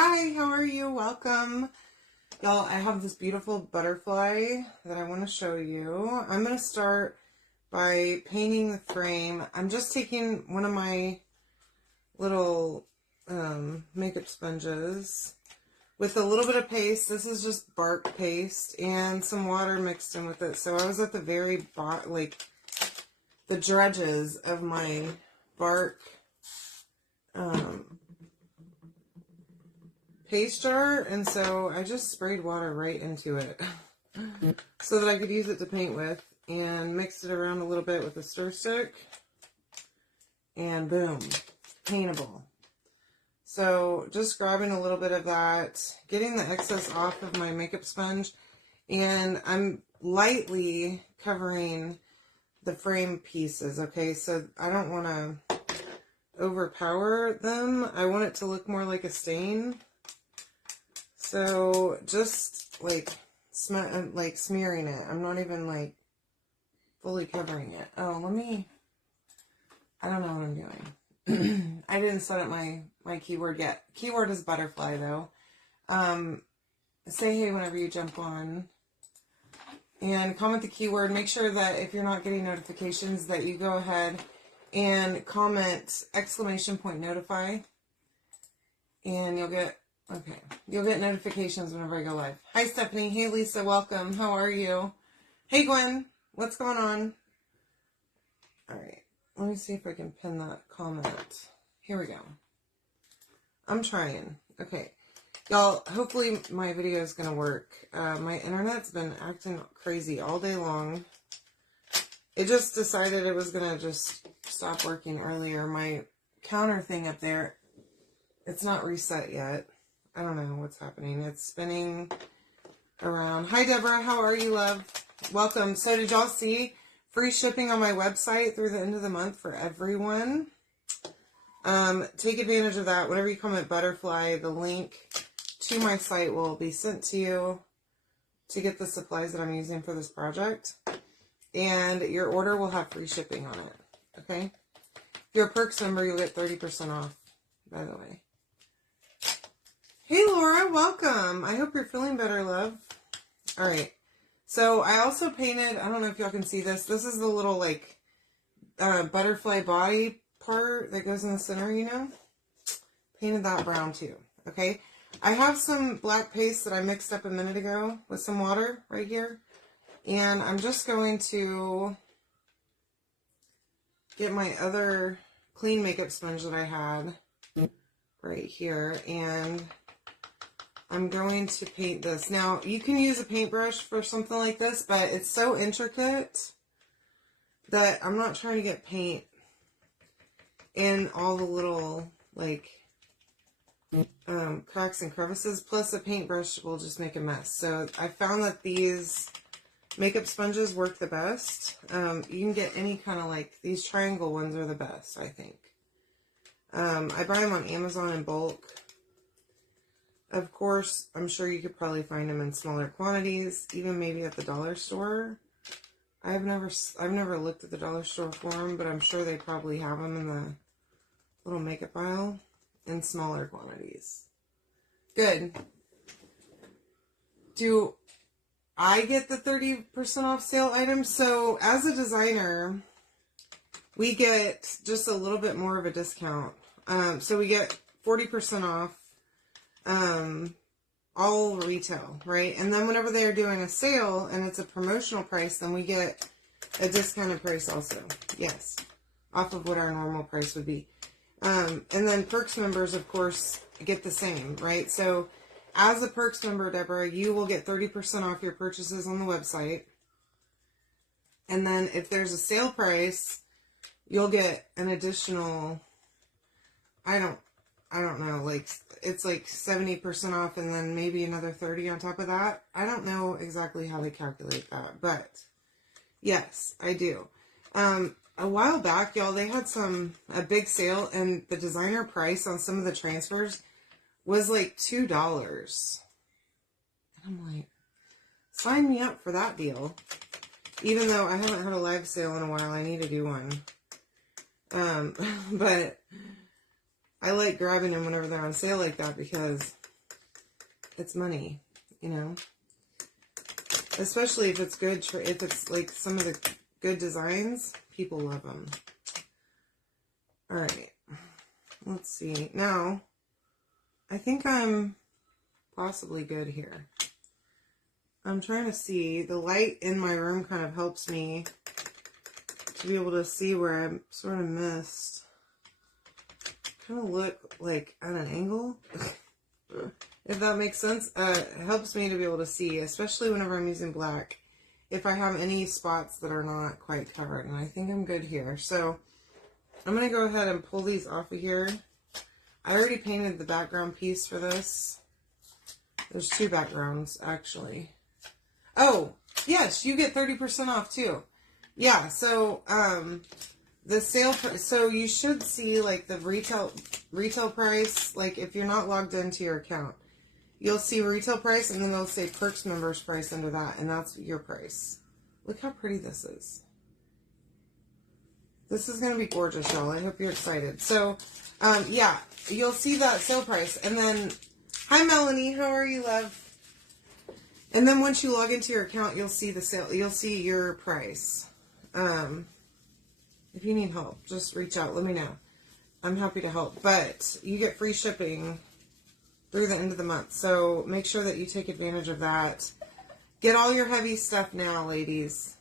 Hi, how are you? Welcome. Y'all, I have this beautiful butterfly that I want to show you. I'm going to start by painting the frame. I'm just taking one of my little makeup sponges with a little bit of paste. This is just bark paste and some water mixed in with it. So I was at the very bottom, like the dredges of my bark paste jar, and so I just sprayed water right into it so that I could use it to paint with, and mixed it around a little bit with a stir stick, and boom, paintable. So just grabbing a little bit of that, getting the excess off of my makeup sponge, and I'm lightly covering the frame pieces, okay? So I don't want to overpower them. I want it to look more like a stain. So just like smearing it. I'm not even like fully covering it. Oh, I don't know what I'm doing. I didn't set up my keyword yet. Keyword is butterfly though. Say hey whenever you jump on. And comment the keyword. Make sure that if you're not getting notifications that you go ahead and comment !notify. And you'll get notifications whenever I go live. Hi, Stephanie. Hey, Lisa. Welcome. How are you? Hey, Gwen. What's going on? All right. Let me see if I can pin that comment. Here we go. I'm trying. Okay. Y'all, hopefully my video is going to work. My internet's been acting crazy all day long. It just decided it was going to just stop working earlier. My counter thing up there, it's not reset yet. I don't know what's happening. It's spinning around. Hi, Deborah. How are you, love? Welcome. So did y'all see free shipping on my website through the end of the month for everyone? Take advantage of that. Whenever you comment butterfly, the link to my site will be sent to you to get the supplies that I'm using for this project. And your order will have free shipping on it. Okay? If you're a Perks member, you'll get 30% off, by the way. Hey, Laura, welcome. I hope you're feeling better, love. All right. So I also painted, I don't know if y'all can see this. This is the little, like, butterfly body part that goes in the center, you know? Painted that brown, too. Okay? I have some black paste that I mixed up a minute ago with some water right here. And I'm just going to get my other clean makeup sponge that I had right here, and I'm going to paint this. Now, you can use a paintbrush for something like this, but it's so intricate that I'm not trying to get paint in all the little, like, cracks and crevices. Plus, a paintbrush will just make a mess. So, I found that these makeup sponges work the best. You can get any kind of, like, these triangle ones are the best, I think. I buy them on Amazon in bulk. Of course, I'm sure you could probably find them in smaller quantities, even maybe at the dollar store. I've never looked at the dollar store for them, but I'm sure they probably have them in the little makeup aisle in smaller quantities. Good. Do I get the 30% off sale items? So as a designer, we get just a little bit more of a discount. So we get 40% off all retail, right? And then whenever they're doing a sale and it's a promotional price, then we get a discounted price also. Yes, off of what our normal price would be. And then Perks members, of course, get the same, right? So as a Perks member, Deborah, you will get 30% off your purchases on the website. And then if there's a sale price, you'll get an additional, I don't know, like, it's like 70% off and then maybe another 30 on top of that. I don't know exactly how they calculate that, but yes, I do. A while back, y'all, they had a big sale, and the designer price on some of the transfers was like $2. And I'm like, sign me up for that deal. Even though I haven't had a live sale in a while, I need to do one. But I like grabbing them whenever they're on sale like that because it's money, you know, especially if it's good, if it's like some of the good designs, people love them. All right, let's see. Now, I think I'm possibly good here. I'm trying to see. The light in my room kind of helps me to be able to see where I'm sort of missed. Kind of look like at an angle. If that makes sense. It helps me to be able to see, especially whenever I'm using black, if I have any spots that are not quite covered. And I think I'm good here. So I'm going to go ahead and pull these off of here. I already painted the background piece for this. There's 2 backgrounds, actually. Oh, yes, you get 30% off too. Yeah, so the sale, so you should see like the retail price. Like if you're not logged into your account, you'll see retail price, and then they'll say Perks members price under that, and that's your price. Look how pretty this is. This is going to be gorgeous, y'all. I hope you're excited. So, yeah, you'll see that sale price, and then, hi Melanie, how are you, love? And then once you log into your account, you'll see the sale. You'll see your price. If you need help, just reach out. Let me know. I'm happy to help. But you get free shipping through the end of the month. So make sure that you take advantage of that. Get all your heavy stuff now, ladies.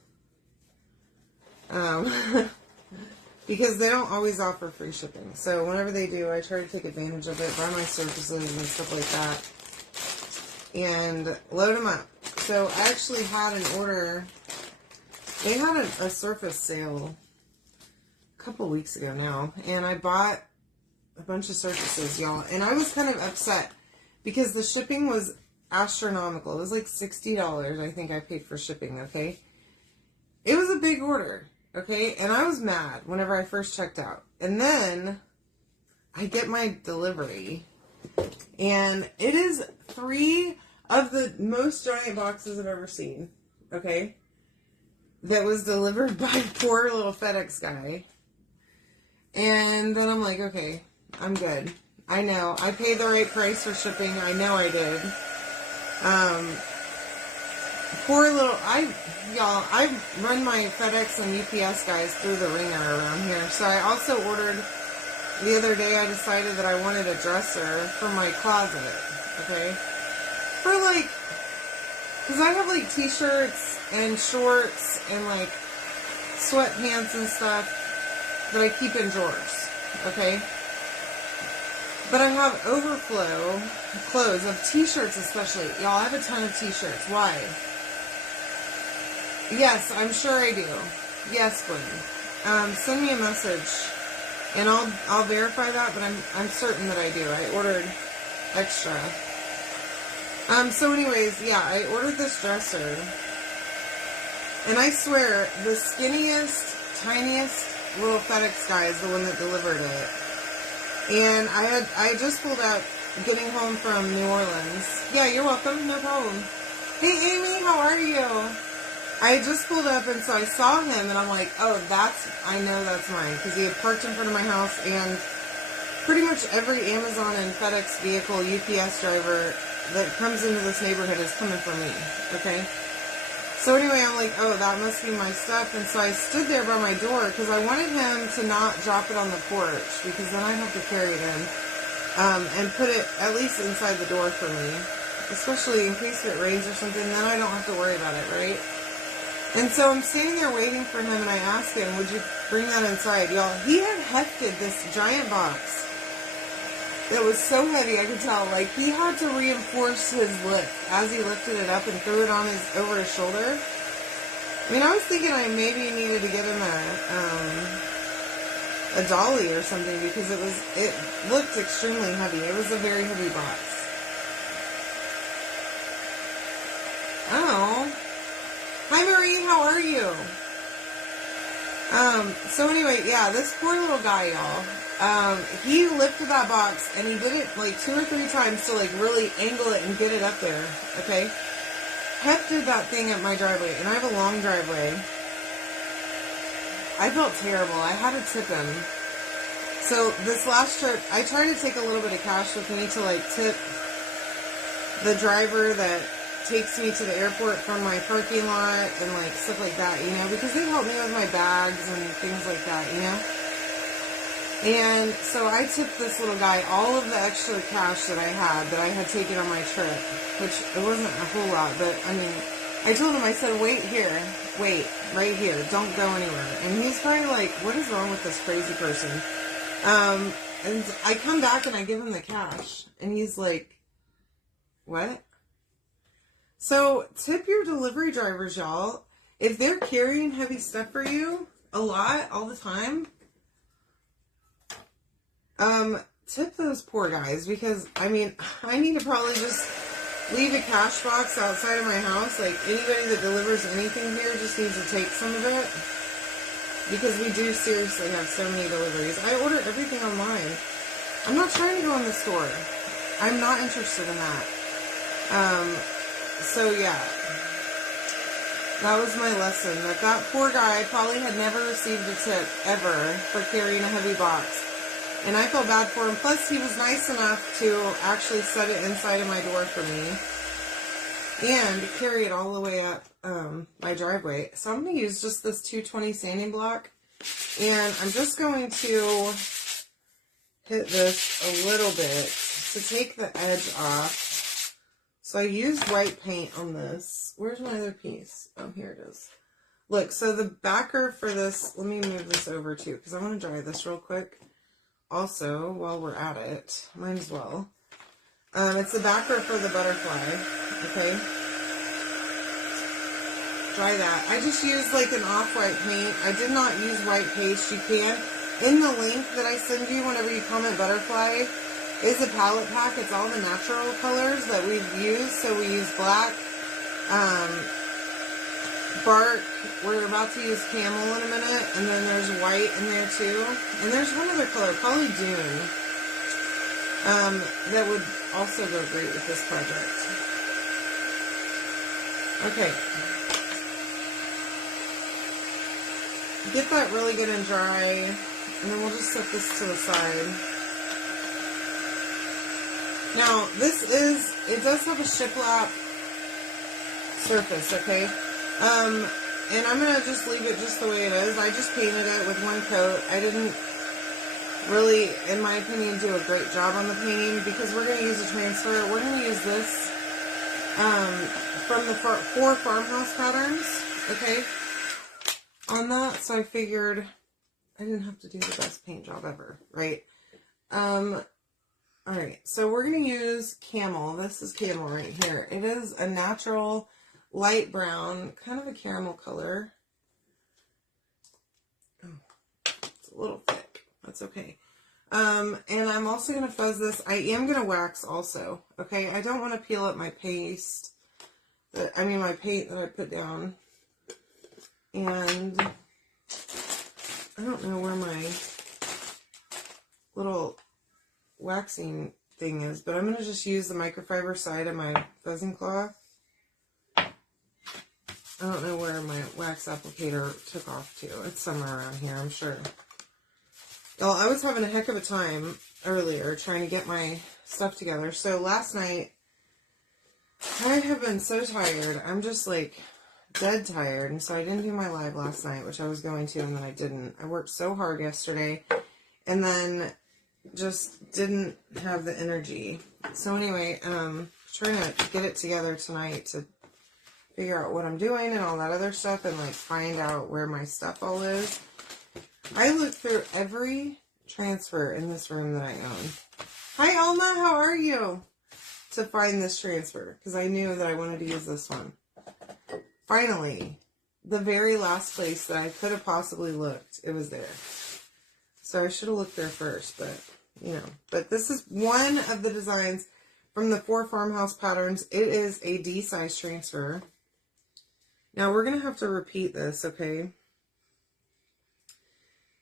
Because they don't always offer free shipping. So whenever they do, I try to take advantage of it, buy my services and stuff like that. And load them up. So I actually had an order. They had a surface sale a couple weeks ago now, and I bought a bunch of surfaces, y'all. And I was kind of upset because the shipping was astronomical. It was like $60, I think I paid for shipping, okay? It was a big order, okay? And I was mad whenever I first checked out. And then I get my delivery, and it is 3 of the most giant boxes I've ever seen, okay? That was delivered by poor little FedEx guy. And then I'm like, okay, I'm good. I know. I paid the right price for shipping. I know I did. Poor little, y'all, I run my FedEx and UPS guys through the ringer around here. So I also ordered, the other day I decided that I wanted a dresser for my closet, okay? For like, because I have like t-shirts and shorts and like sweatpants and stuff that I keep in drawers, okay? But I have overflow clothes of t-shirts especially. Y'all, I have a ton of t-shirts. Why? Yes, I'm sure I do. Yes, Gwen. Send me a message and I'll verify that, but I'm certain that I do. I ordered extra. So anyways, yeah, I ordered this dresser, and I swear, the skinniest, tiniest little FedEx guy is the one that delivered it. And I just pulled out, getting home from New Orleans. Yeah, you're welcome, no problem. Hey Amy, how are you? I just pulled up, and so I saw him, and I'm like, oh, I know that's mine, because he had parked in front of my house, and pretty much every Amazon and FedEx vehicle, UPS driver that comes into this neighborhood is coming for me, okay? So anyway, I'm like, oh, that must be my stuff. And so I stood there by my door because I wanted him to not drop it on the porch, because then I'd have to carry it in and put it at least inside the door for me, especially in case it rains or something. Then I don't have to worry about it, right? And so I'm standing there waiting for him, and I asked him, would you bring that inside? Y'all, he had hefted this giant box that was so heavy, I could tell. Like, he had to reinforce his lift as he lifted it up and threw it on over his shoulder. I mean, I was thinking I maybe needed to get him a dolly or something, because it looked extremely heavy. It was a very heavy box. Oh. Hi, Marie, how are you? So anyway, yeah, this poor little guy, y'all, he lifted that box, and he did it like 2 or 3 times to like really angle it and get it up there, okay? Hefted that thing at my driveway, and I have a long driveway. I felt terrible. I had to tip him. So this last trip, I tried to take a little bit of cash with me to like tip the driver that takes me to the airport from my parking lot and like stuff like that, you know, because they help me with my bags and things like that, you know. And so I tipped this little guy all of the extra cash that I had taken on my trip, which it wasn't a whole lot, but I mean, I told him, I said, wait here, wait, right here, don't go anywhere. And he's probably like, what is wrong with this crazy person? And I come back and I give him the cash, and he's like, what? So tip your delivery drivers, y'all. If they're carrying heavy stuff for you a lot, all the time, tip those poor guys, because, I mean, I need to probably just leave a cash box outside of my house. Like, anybody that delivers anything here just needs to take some of it, because we do seriously have so many deliveries. I order everything online. I'm not trying to go in the store. I'm not interested in that. So yeah, that was my lesson, that poor guy probably had never received a tip ever for carrying a heavy box. And I felt bad for him. Plus, he was nice enough to actually set it inside of my door for me and carry it all the way up my driveway. So I'm going to use just this 220 sanding block, and I'm just going to hit this a little bit to take the edge off. So I used white paint on this. Where's my other piece? Oh, here it is. Look, so the backer for this, let me move this over too, because I want to dry this real quick. Also, while we're at it, might as well. It's the backer for the butterfly, okay? Dry that. I just used like an off-white paint. I did not use white paste. You can. In the link that I send you whenever you comment butterfly is a palette pack. It's all the natural colors that we've used. So we use black, bark. We're about to use camel in a minute, and then there's white in there too. And there's one other color, probably dune, that would also go great with this project. Okay. Get that really good and dry, and then we'll just set this to the side. Now, it does have a shiplap surface, okay? And I'm going to just leave it just the way it is. I just painted it with one coat. I didn't really, in my opinion, do a great job on the painting, because we're going to use a transfer. We're going to use this from the 4 Farmhouse patterns, okay, on that. So I figured I didn't have to do the best paint job ever, right? Alright, so we're going to use camel. This is camel right here. It is a natural light brown, kind of a caramel color. Oh, it's a little thick. That's okay. And I'm also going to fuzz this. I am going to wax also, okay? I don't want to peel up my paste, my paint that I put down. And I don't know where my little waxing thing is, but I'm going to just use the microfiber side of my fuzzing cloth. I don't know where my wax applicator took off to. It's somewhere around here, I'm sure. Well, I was having a heck of a time earlier trying to get my stuff together. So last night, I have been so tired. I'm just like dead tired. And so I didn't do my live last night, which I was going to, and then I didn't. I worked so hard yesterday, and then just didn't have the energy. So anyway, trying to get it together tonight to figure out what I'm doing and all that other stuff, and like find out where my stuff all is. I looked through every transfer in this room that I own. Hi Alma, how are you? To find this transfer, because I knew that I wanted to use this one. Finally, the very last place that I could have possibly looked, it was there. So I should have looked there first, but you know. But this is one of the designs from the 4 Farmhouse patterns. It is a D size transfer. Now we're going to have to repeat this, okay?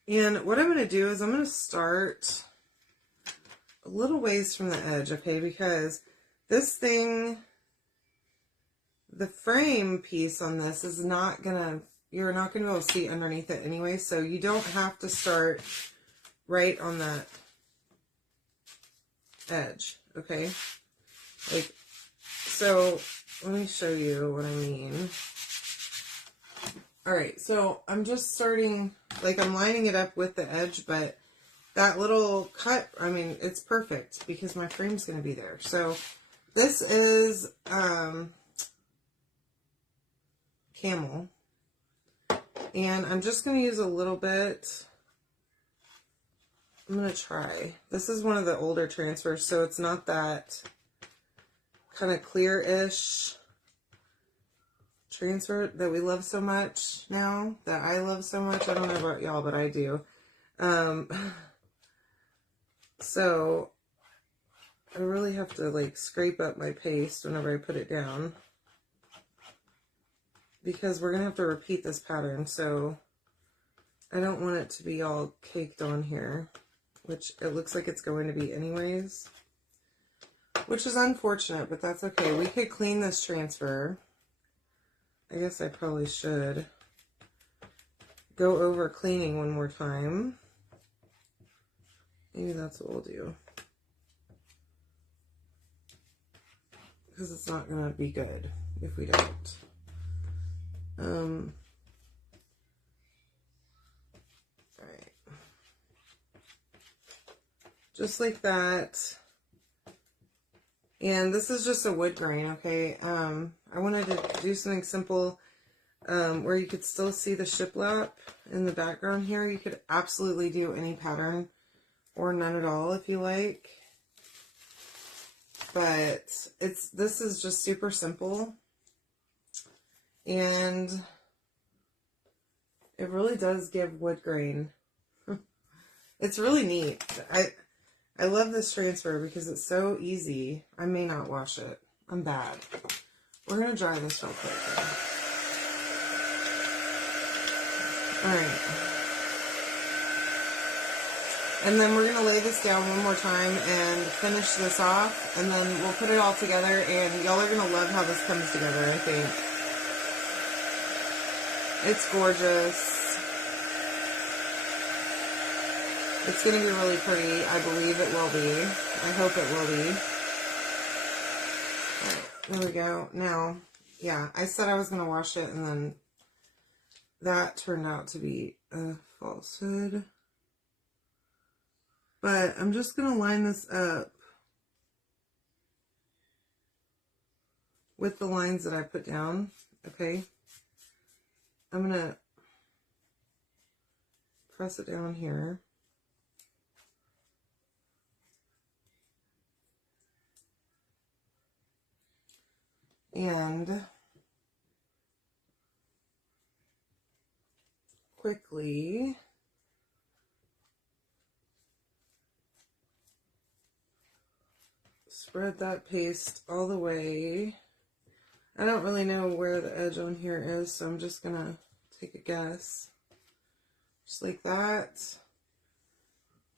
And what I'm going to do is I'm going to start a little ways from the edge, okay? Because this thing, the frame piece on this is not going to, you're not going to be able to see underneath it anyway. So you don't have to start right on that edge, okay? Like, so let me show you what I mean. All right, so I'm just starting, like I'm lining it up with the edge, but that little cut, I mean, it's perfect because my frame's going to be there. So this is camel, and I'm just going to use a little bit. I'm going to try. This is one of the older transfers, so it's not that kind of clear-ish transfer that we love so much now, that I love so much. I don't know about y'all, but I do. So I really have to like scrape up my paste whenever I put it down, because we're going to have to repeat this pattern, so I don't want it to be all caked on here, which it looks like it's going to be anyways, which is unfortunate, but that's okay. We could clean this transfer. I guess I probably should go over cleaning one more time. Maybe that's what we'll do, because it's not going to be good if we don't. Alright. Just like that. And this is just a wood grain, okay? I wanted to do something simple where you could still see the shiplap in the background here. You could absolutely do any pattern or none at all if you like. But this is just super simple. And it really does give wood grain. It's really neat. I love this transfer because it's so easy. I may not wash it. I'm bad. We're going to dry this real quick, though. Alright. And then we're going to lay this down one more time and finish this off. And then we'll put it all together. And y'all are going to love how this comes together, I think. It's gorgeous. It's going to be really pretty. I believe it will be. I hope it will be. Alright, there we go. Now, yeah, I said I was going to wash it, and then that turned out to be a falsehood. But I'm just going to line this up with the lines that I put down, okay? I'm going to press it down here. And quickly spread that paste all the way. I don't really know where the edge on here is, so I'm just gonna take a guess. Just like that.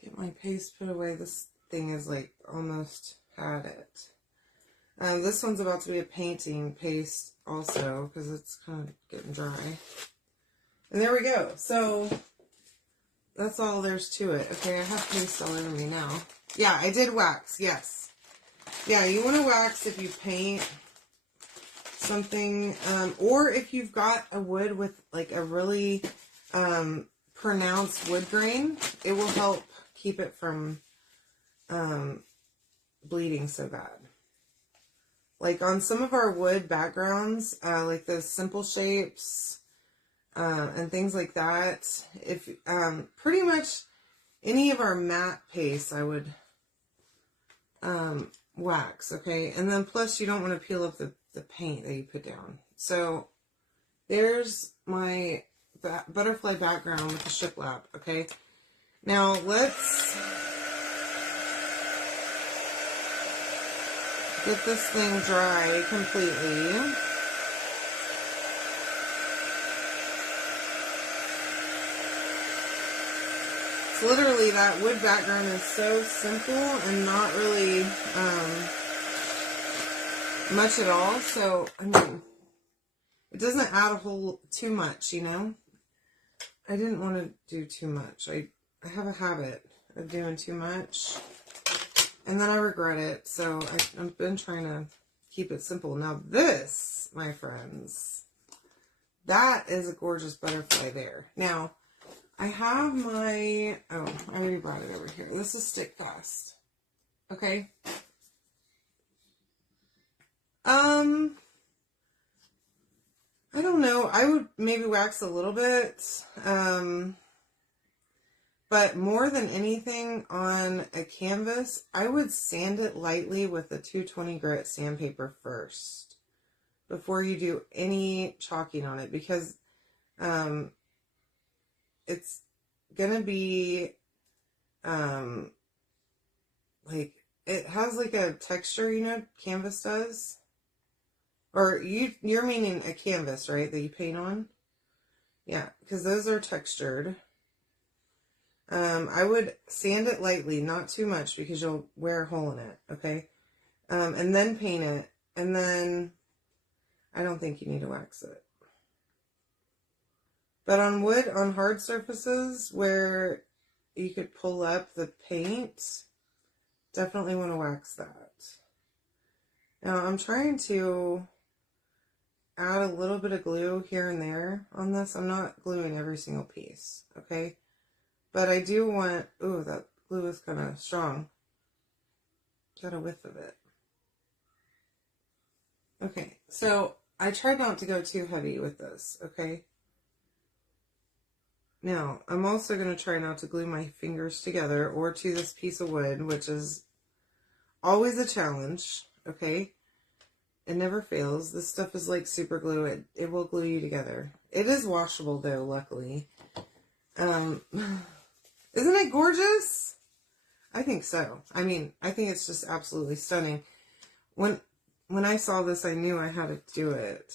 Get my paste put away. This thing is like almost had it. This one's about to be a painting paste also, because it's kind of getting dry. And there we go. So that's all there's to it. Okay, I have paste all over me now. Yeah, I did wax, yes. Yeah, you want to wax if you paint something, or if you've got a wood with like a really pronounced wood grain, it will help keep it from bleeding so bad. Like on some of our wood backgrounds, like those simple shapes and things like that, if pretty much any of our matte paste I would wax, okay? And then plus you don't want to peel up the paint that you put down. So there's my butterfly background with the shiplap, okay? Now let's get this thing dry completely. So literally that wood background is so simple and not really much at all. So, I mean, it doesn't add a whole too much, you know? I didn't want to do too much. I have a habit of doing too much. And then I regret it, so I've been trying to keep it simple. Now this, my friends, that is a gorgeous butterfly there. Now, I have my, oh, I already brought it over here. This is Stick Fast. Okay. I don't know. I would maybe wax a little bit. But more than anything on a canvas, I would sand it lightly with a 220 grit sandpaper first before you do any chalking on it, because it's gonna be like, it has like a texture, you know, canvas does. Or you're meaning a canvas, right, that you paint on? Yeah, because those are textured. I would sand it lightly, not too much, because you'll wear a hole in it, okay? And then paint it, and then I don't think you need to wax it. But on wood, on hard surfaces where you could pull up the paint, definitely want to wax that. Now I'm trying to add a little bit of glue here and there on this. I'm not gluing every single piece, okay? But I do want, ooh, that glue is kind of strong. Got a whiff of it. Okay, so I tried not to go too heavy with this, okay? Now, I'm also going to try not to glue my fingers together or to this piece of wood, which is always a challenge, okay? It never fails. This stuff is like super glue. It will glue you together. It is washable though, luckily. Isn't it gorgeous? I think so. I mean, I think it's just absolutely stunning. When I saw this, I knew I had to do it.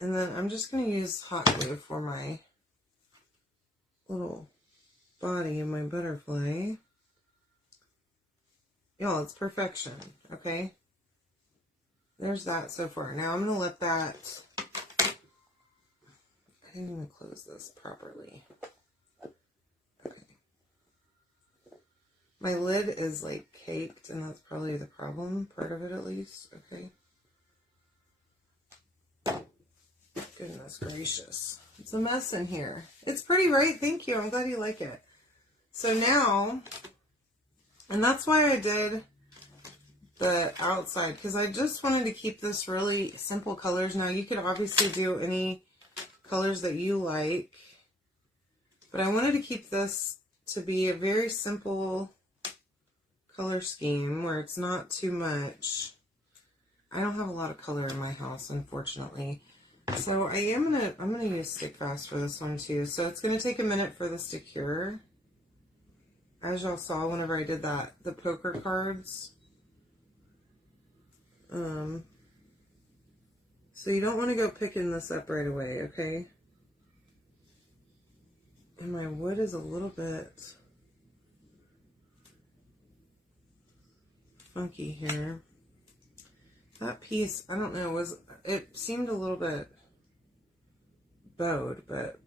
And then I'm just going to use hot glue for my little body of my butterfly. Y'all, it's perfection, okay? There's that so far. Now I'm going to let that... I didn't even close this properly. Okay. My lid is like caked, and that's probably the problem, part of it at least, okay? Goodness gracious. It's a mess in here. It's pretty, right? Thank you. I'm glad you like it. So now, and that's why I did the outside, because I just wanted to keep this really simple colors. Now, you could obviously do any colors that you like, but I wanted to keep this to be a very simple color scheme where it's not too much. I don't have a lot of color in my house, unfortunately. So I'm gonna use Stick Fast for this one too. So it's gonna take a minute for this to cure. As y'all saw whenever I did that, the poker cards. So you don't want to go picking this up right away, okay? And my wood is a little bit funky here. That piece, I don't know, it seemed a little bit bowed, but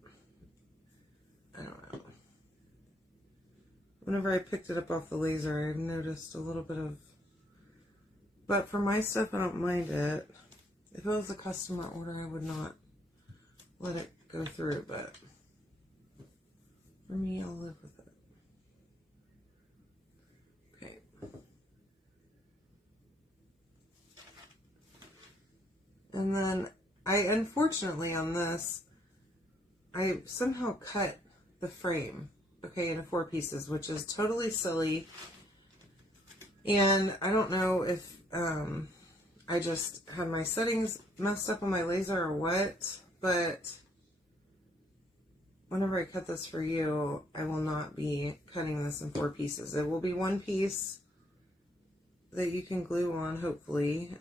I don't know. Whenever I picked it up off the laser, I noticed a little bit of, but for my stuff, I don't mind it. If it was a customer order, I would not let it go through, but for me, I'll live with it. Okay. And then unfortunately on this, I somehow cut the frame, okay, into 4 pieces, which is totally silly. And I don't know if I just had my settings messed up on my laser or what, but whenever I cut this for you, I will not be cutting this in 4 pieces. It will be 1 piece that you can glue on, hopefully.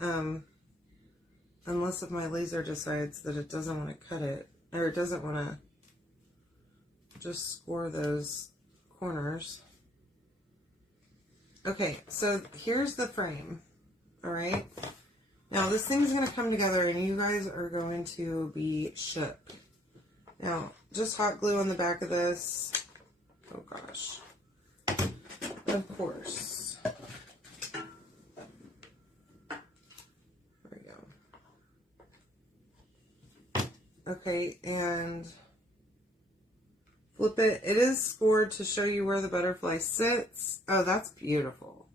Unless if my laser decides that it doesn't want to cut it, or it doesn't want to just score those corners. Okay, so here's the frame, all right? Now this thing's going to come together and you guys are going to be shook. Now, just hot glue on the back of this. Oh gosh. Of course. Okay, and flip it. It is scored to show you where the butterfly sits. Oh, that's beautiful.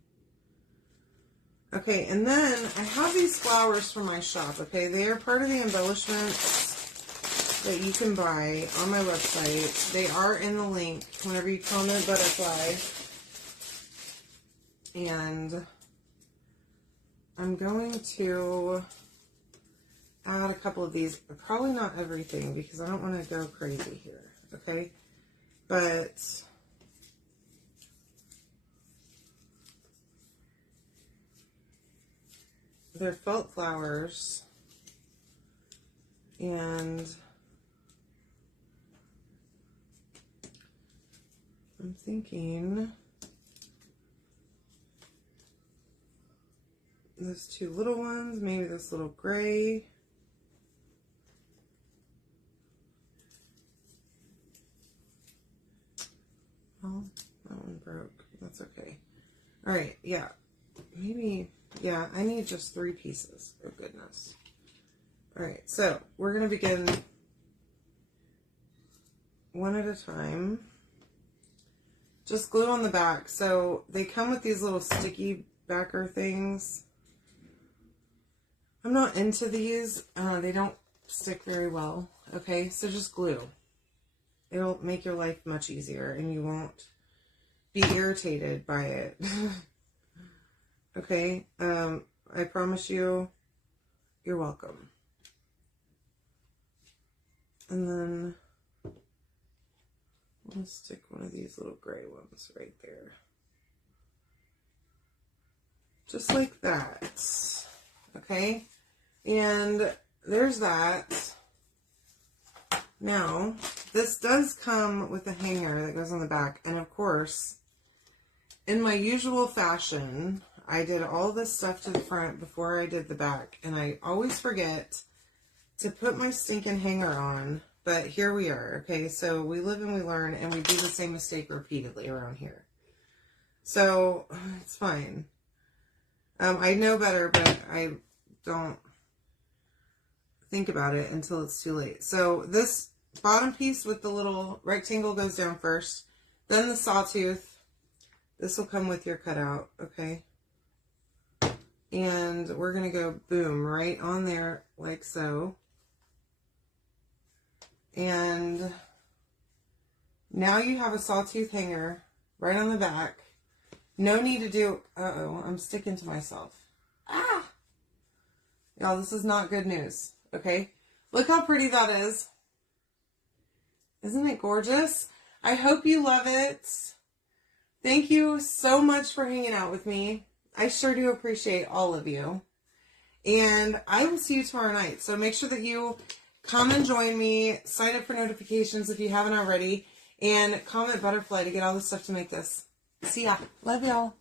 Okay, and then I have these flowers from my shop, okay? They are part of the embellishments that you can buy on my website. They are in the link whenever you comment butterfly. And I'm going to add a couple of these. Probably not everything because I don't want to go crazy here, okay? But they're felt flowers, and I'm thinking those two little ones, maybe this little gray. Oh, that one broke. That's okay. All right, yeah. Maybe, yeah, I need just 3 pieces. Oh, goodness. All right, so we're going to begin one at a time. Just glue on the back. So they come with these little sticky backer things. I'm not into these. They don't stick very well. Okay, so just glue. It'll make your life much easier and you won't be irritated by it. Okay, I promise you, you're welcome. And then I'll stick one of these little gray ones right there. Just like that. Okay, and there's that. Now, this does come with a hanger that goes on the back, and of course, in my usual fashion, I did all this stuff to the front before I did the back, and I always forget to put my stinking hanger on, but here we are, okay? So we live and we learn, and we do the same mistake repeatedly around here. So, it's fine. I know better, but I don't think about it until it's too late. So this bottom piece with the little rectangle goes down first, then the sawtooth. This will come with your cutout, okay? And we're going to go boom right on there like so. And now you have a sawtooth hanger right on the back. No need to do, uh-oh, I'm sticking to myself. Ah! Y'all, this is not good news, okay? Look how pretty that is. Isn't it gorgeous? I hope you love it. Thank you so much for hanging out with me. I sure do appreciate all of you. And I will see you tomorrow night. So make sure that you come and join me. Sign up for notifications if you haven't already. And comment butterfly to get all the stuff to make this. See ya. Love y'all.